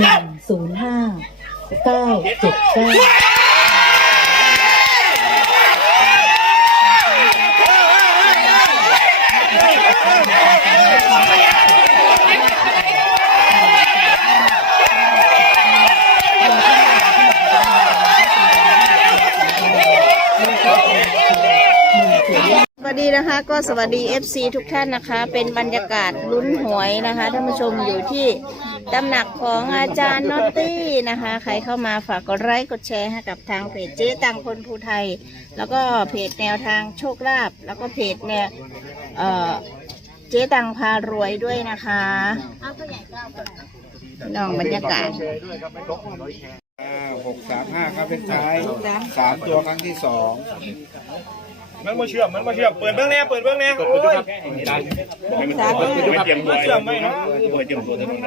หนึ่งศูนย์ห้าเก้าเจ็ดเก้า ดีนะคะ ก็สวัสดี FC ทุกท่านนะคะ เป็นบรรยากาศลุ้นหวยนะคะท่านผู้ชมอยู่ที่ตำหนักของอาจารย์นอตตี้นะคะ ใครเข้ามาฝากกดไลค์กดแชร์ให้กับทางเพจเจ๊ตังคนภูไทย แล้วก็เพจแนวทางโชคลาภแล้วก็เพจแนวเอ่อเจ๊ตังพารวยด้วยนะคะน้องบรรยากาศหกสามห้าครับเป็นท้ายสามตัวครั้งที่สอง มันมาเชื่อมมันมาเชื่อมเปิดเบื้องแน่เปิดเบื้องแน่โอ้ยเตรียมตัวเชื่อมไหมเนาะเตรียมตัวเตรียมตัว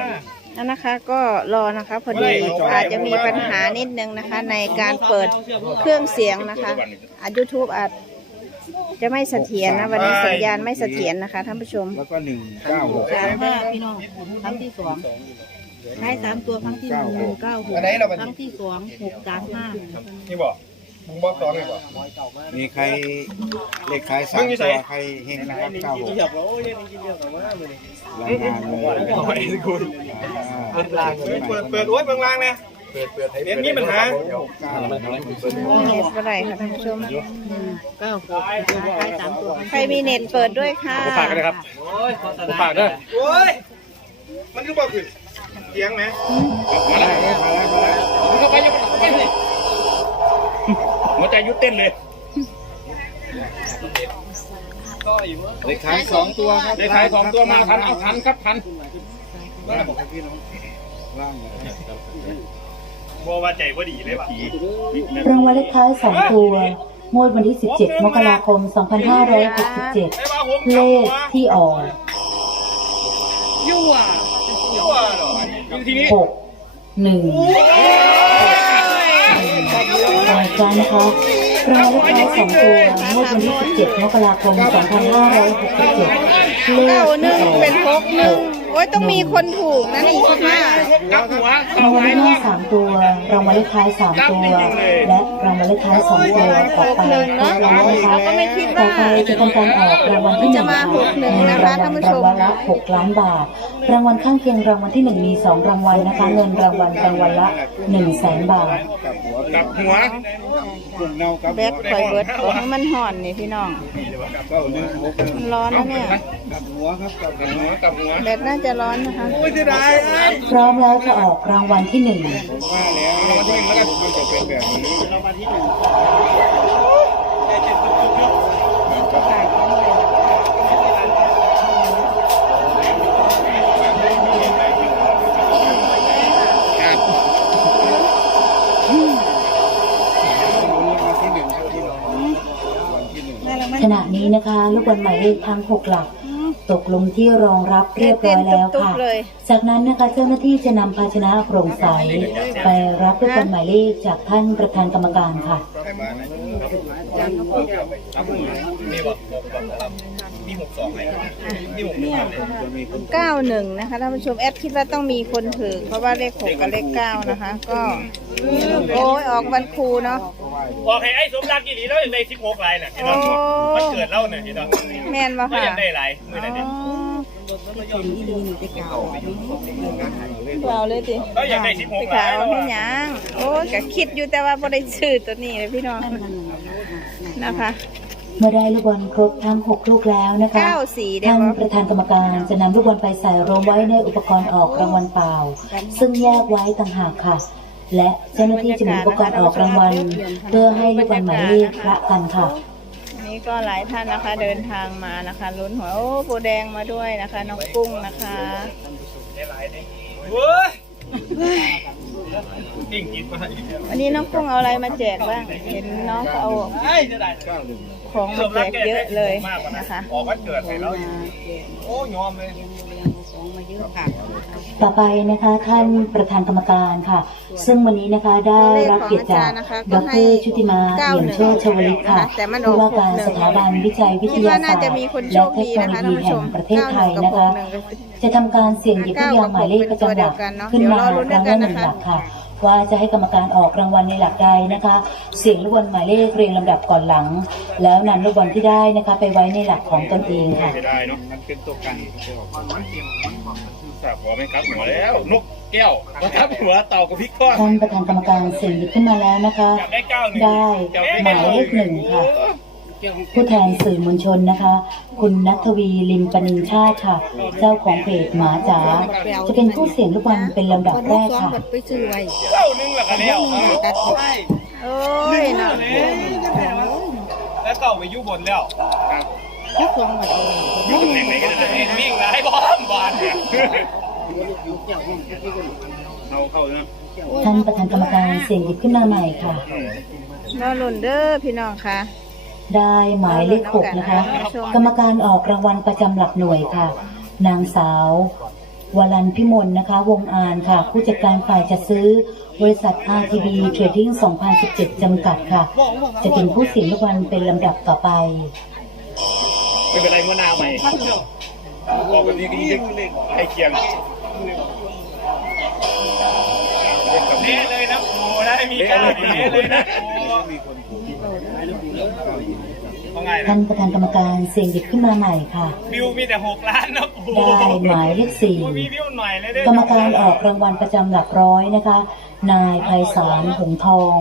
แล้วนะคะก็รอนะคะพอดีอาจจะมีปัญหานิดนึงนะคะ ในการเปิดเครื่องเสียงนะคะอายูทูบอาจจะไม่เสถียรนะวันนี้สัญญาณไม่เสถียรนะคะท่านผู้ชมแล้วก็หนึ่งเก้าหกสามห้าพี่น้องครั้งที่สองท้ายสามตัวครั้งที่หนึ่งหนึ่งเก้าหกครั้งที่สองหกสามห้านี่บอก มึงบอกต่อเลยบอกมีใครเลขท้ายสามตัวใครเฮงนะครับเก้าหกรายงานเลยคุณอ่าเปิดเปิดโอ้ยเบื้องล่างเนี่ยเห็นมีปัญหาหกเก้าเน็ตเมื่อไหร่ค่ะท่านผู้ชมเก้าหกท้ายสามตัวใครมีเน็ตเปิดด้วยค่ะฝากกันเลยครับฝากด้วยโอ้ยมันคือบอกขึ้นเสียงไหมมาแล้วมาแล้วมาแล้ว ใจยุดเต้นเลยเลขท้ายสองตัวครับเลขท้ายสองตัวมาทันเอาทันครับทันล่างครับพี่น้องล่างเลยบัวว่าใจว่าดีเลยผีรางวัลเลขท้ายสองตัวงวดวันที่ 17 มกราคม 2567 เลขที่ออกยั่วยั่วหรออยู่ที่นี้หกหนึ่ง ต่อจานะคะรางวัลเลขท้ายสองตัวงวดวันที่ 17 มกราคม 2567เลขเก้าหที่นึ่งเป็นหกหนึ่ง โอ้ยต้องมีคนถูกนะนี่คิดว่ากับหัวรางวัลเลขหน้าสามตัวรางวัลเลขท้ายสามตัว และรางวัลเลขท้ายสองตัวออกไปแล้วนะคะเราก็ไม่คิดต่อว่าไปจะทำการออกรางวัลที่หนึ่งจะมาหกหนึ่งนะคะรางวัลท่านผู้ชมรางวัลละหกล้านบาท รางวัลข้างเคียงรางวัลที่หนึ่งมีสองรางวัลนะคะ เงินรางวัลรางวัลละหนึ่งแสนบาทกับหัวกับหัวเบแบตคอยเบิร์ดขอให้มันห่อนนี่พี่น้องมันร้อนนะเนี่ยกับหัวครับกับหัวกับหัวแบตน่าจะร้อนนะคะโอ้ยจะได้อะพร้อมแล้วจะออกรางวัลที่หนึ่งผมว่าแล้วมันจะเป็นแบบนี้วันที่หนึ่งครับพี่น้องวันที่หนึ่งได้แล้วไหมขณะนี้นะคะ ลูกบอลหมายเลขทั้งหกหลัก ตกลงที่รองรับเรียบร้อยแล้วค่ะเลยจากนั้นนะคะเจ้าหน้าที่จะนำภาชนะโปร่งใส ไปรับลูกบอลหมายเลขจากท่านประธานกรรมการค่ะนี่บอกนี่หกสองไงนี่หกหนึ่งเก้าหนึ่งนะคะท่านผู้ชมแอดคิดว่าต้องมีคนถือเพราะว่าเลขหกกับเลขเก้านะคะ ก็ โอ้ยออกวันครูเนาะ บอกให้ไอ้สมรักกี่ดีแล้วอย่างในสิบหกลายน่ะพี่น้องมันเกิดเล่าเนี่ยพี่น้องแม่นบ่ไม่ค่ะอยากได้หลายมือนั่นเนี่ยเราเลยสิเราอยากได้สิบหไปกลาขายยเอาให้หยังโอ้ยก็คิดอยู่แต่ว่าบ่ได้ซื้อตัวนี้เลยพี่น้องนะคะเมื่อได้ลูกบอลครบทั้ง 6 ลูกแล้วนะคะเก้าสี่เดี๋ยวท่านประธานกรรมการจะนำลูกบอลไปใส่รวมไว้ในอุปกรณ์ออกรางวัลเปล่า ซึ่งแยกไว้ต่างหากค่ะ และเจ้าหน้าที่จะมีอุปกรณ์ออกรางวัลเพื่อให้ลูกบอลหมายเลขละกันค่ะอันนี้ก็หลายท่านนะคะเดินทางมานะคะลุ้นหัวโอ้โบแดงมาด้วยนะคะ น้องกุ้งนะคะเว้ยนิ่งกินมาวันนี้น้องกุ้งเอาอะไรมาแจกบ้าง เห็นน้องเขาเอาไอ้จะได้ ของมาแจกเยอะเลยนะคะออกวันเกิดให้เราโอ้ยอมเลยของมาเยอะค่ะต่อไปนะคะท่านประธานกรรมการค่ะ ซึ่งวันนี้นะคะได้รับเกียรติจากดรชุติมาเอี่ยมโชติชวลิตค่ะผู้ว่าการสถาบันวิจัยวิทคิดยาว่าศาน่าสตร์จะมีคนโชและคเทคดีโนนะโลคะท่านยีผู้ชแห่งมประเทศไทยเก้าหนึ่งกับนะคะหกหนึ่งจะทำการเสี่ยงหยิบทุกอย่างหมายเลขประจำหลักขึ้นมาครั้งละหนึ่งหลักค่ะ ว่าจะให้กรรมการออกรางวัลในหลักใดนะคะ เสี่ยงลูกบอลหมายเลขเรียงลำดับก่อนหลัง แล้วนำลูกบอลที่ได้นะคะ ไปไว้ในหลักของตนเองค่ะไม่ได้เนาะมันเป็นตัวกันจะออกมาสาบหัวไม่ครับหัวแล้ว นกแก้วมาครับหัวเต่ากับพริกทอดท่านประธานกรรมการเสี่ยงหยิบขึ้นมาแล้วนะคะ อยากได้เก้าหนึ่งได้หมายเลขหนึ่งค่ะ ผู้แทนสื่อมวลชนนะคะ คุณนัทวีลิมปนินชาติค่ะ เจ้าของเพจหมาจ๋าจะเป็นผู้เสี่ยงลูกบอลเป็นลำดับแรกค่ะไปซื้อไว้เก้าหนึ่งละกันแล้วตัดโอ้ยเนาะแล้วเก่าไปอยู่บนแล้วทุกสองบัดอยู่ตำแหน่งไหนกันเลยวิ่งไรบอมบอลเนี่ยเอาเข้าเลยนะท่านประธานกรรมการเสี่ยงหยิบขึ้นมาใหม่ค่ะนอลุ่นเด้อพี่น้องค่ะ ได้หมายเลขหกนะคะ กรรมการออกรางวัลประจำหลักหน่วยค่ะ นางสาววรันพิมลนะคะ วงอานค่ะ ผู้จัดการฝ่ายจัดซื้อบริษัท RTB Trading 2017 จำกัดค่ะ จะเป็นผู้เสี่ยงลูกบอลเป็นลำดับต่อไป ไม่เป็นไรเมื่อหน้าใหม่ออกแบบนี้ก็ยิ่งใกล้เคียงเละเลยนะโอ้ได้มีการเละเลยนะโอ้ว่าไงนะ ท่านประธานกรรมการเสี่ยงหยิบขึ้นมาใหม่ค่ะวิวมีแต่หกล้านนะโอ้โหได้หมายเลขสี่มีวิวหน่อยเลยเด้กรรมการออกรางวัลประจำหลักร้อยนะคะ นายไพศาลหงทอง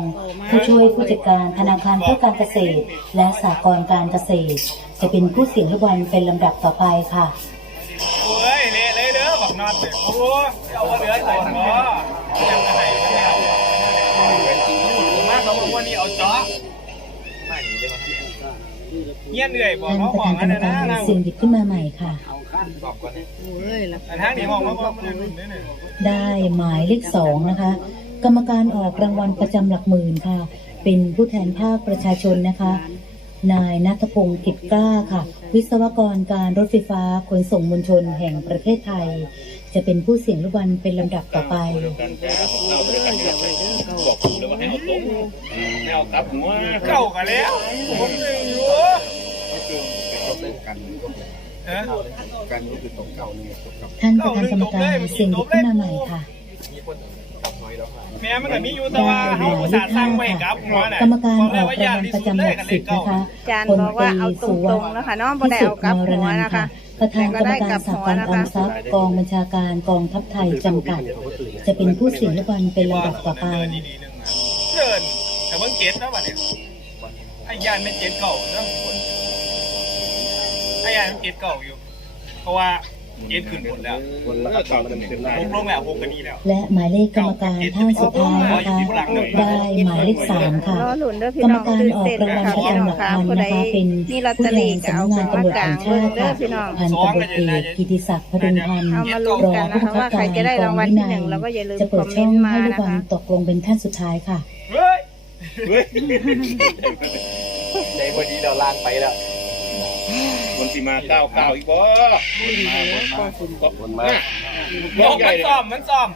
ผู้ช่วยผู้จัดการธนาคารเพื่อการเกษตร และสหกรณ์การเกษตร จะเป็นผู้เสี่ยงลูกบอลเป็นลำดับต่อไปค่ะโอ้ยเละเลยเด้อบักนอนเด็กโอ้เอาเหลือก่อนเนาะยังไง เงี้ยเหนื่อยบอกท่านน้องประบอธากนกรอันรมนั้นการนะเสี่ยงหยิบขึ้นมาใหม่ค่ะโอ้ยละแต่ทางนี้มองมาบอกมันรุ่นนี่เนี่ยได้หมายเลขสองนะคะ กรรมการออกรางวัลประจำหลักหมื่นค่ะ เป็นผู้แทนภาคประชาชนนะคะ นายนัทพงศ์กิจกล้าค่ะ วิศวกรการรถไฟฟ้าขนส่งมวลชนแห่งประเทศไทย จะเป็นผู้เสี่ยงลูกบอลเป็นลำดับต่อไป บอกผมเลยว่าให้เอาตรงให้เอาตับหัวเข้ากันแล้วผมหนึ่งอยู่กันฮะกันก็คือตกเก่าเนี่ยตกเก่าท่านประธานกรรมการเสี่ยงหยิบขึ้นมาใหม่ค่ะแม่มันก็มีอยู่แต่ว่าเขาอุตส่าห์สร้างไว้กับหัวน่ะกรรมการออกรางวัลประจำหลักสิบนะคะอาจารย์บอกว่าเอาตรงๆนะคะเนาะบ่ได้เอากลับหัวนะคะ ประธานกรรมการสหกรณ์ออมทรัพย์กองบัญชาการกองทัพไทยจำกัด จะเป็นผู้เสียงลูกบอลเป็นลำดับต่อไป เดินแต่เบิ่งเกตนะบัดเนี่ยไอ้ยานไม่เกตเก่าเนาะไอ้ยานมันเกตเก่าอยู่ เพราะว่า เก็ตขึ้นหมดแล้วคนละเก่าเต็มเต็มได้ลงลงแล้วหกกันนี้แล้ว และหมายเลขกรรมการท่านสุดท้ายนะคะได้หมายเลขสามค่ะรอหลุนเด้อพี่กรรมน้องการตื่นออกเต้นรางนะวัลคะประพี่จำหน้ลัองกพัค่ะนผู้นะคะใดเป็นมีลอตเตอรี่ก็เอาของมากลางเด้อผู้แทนสำนักงานตำรวจแห่งชาติค่ะพี่น้องพันตำรวจเอกกิติศักดิ์พดุงพันธ์เอามาลุ้นรองกันผู้นะคะบังคับว่าใครการจะได้กอรางงวัลวิที่นัหยนึ่งแล้วก็อย่าลืมจะคเปิอดมเมช่อนงต์มาให้ลูกนะบอลคะตกลงเป็นท่านสุดท้ายค่ะเฮ้ยเฮ้ยในวันนี้เราล่างไปแล้วมัน สิมาเก้าเก้าอีกบ่วนมาบอกมันซ่อมมันซ่อม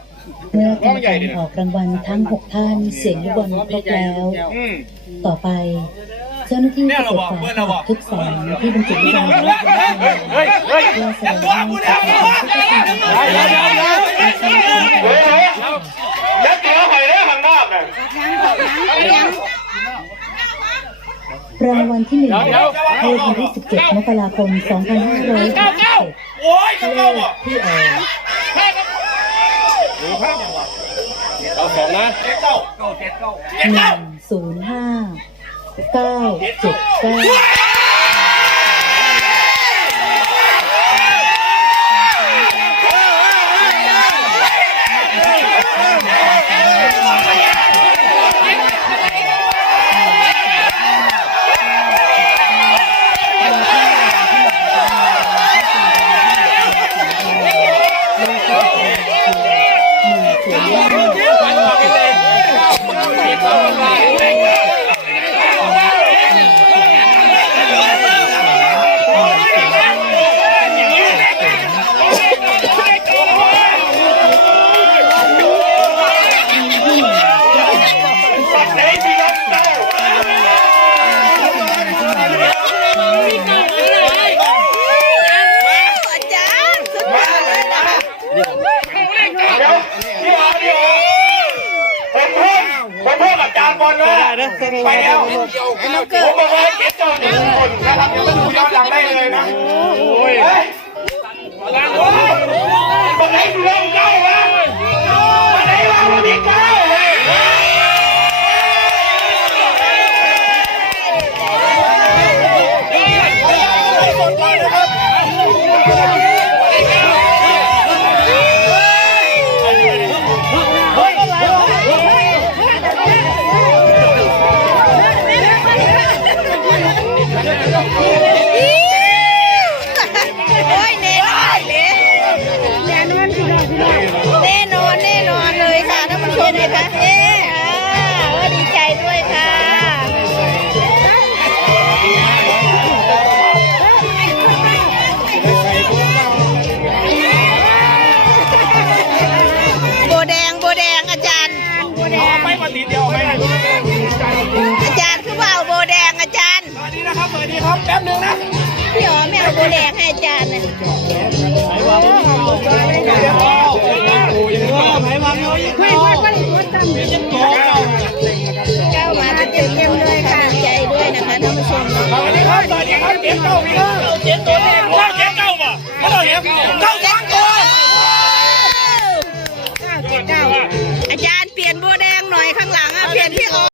เมื่อกรรมการออกรางวัลทั้ง6ท่านเสียงลูกบอลครบแล้วอืมต่อไป เจ้าหน้าที่จะตรวจสอบทุกแสงที่บรรจุลูกบอลไว้ในเพื่อแสดงให้ประชาชนทุกท่านได้รับยัดตัวหอยได้ข้างนอกน่ะ รางวัลที่หนึ่งเลขวันที่17มกราคม2567โอ้ยเลเก้าขบ่ที่ออกเอาสองนะเจ็ดเก้าเก้าเจ็ดเก้าเจ็ดหเก้านึ่งศูนย์ห้าเก้าเจ็ดเก้า ไปแล้วผมบอกว่าเก็บเจ้าหนึ่งคนนะครับเดี๋ ม่เอาแดงให้อาจารย์นะเก้ามาเต็มๆเลยค่ะใจด้วยนะคะท่านผู้ชมสวัสดีครับสวัสดีครับเจ็ดเก้าพี่เจ็ดตัวเองเก้าเจ็ดเก้าป่ะไม่ต้องเห็นเก้าสองตัวอาจารย์เปลี่ยนโบแดงหน่อยข้าอะเปลี่ยนพี่อ๋อ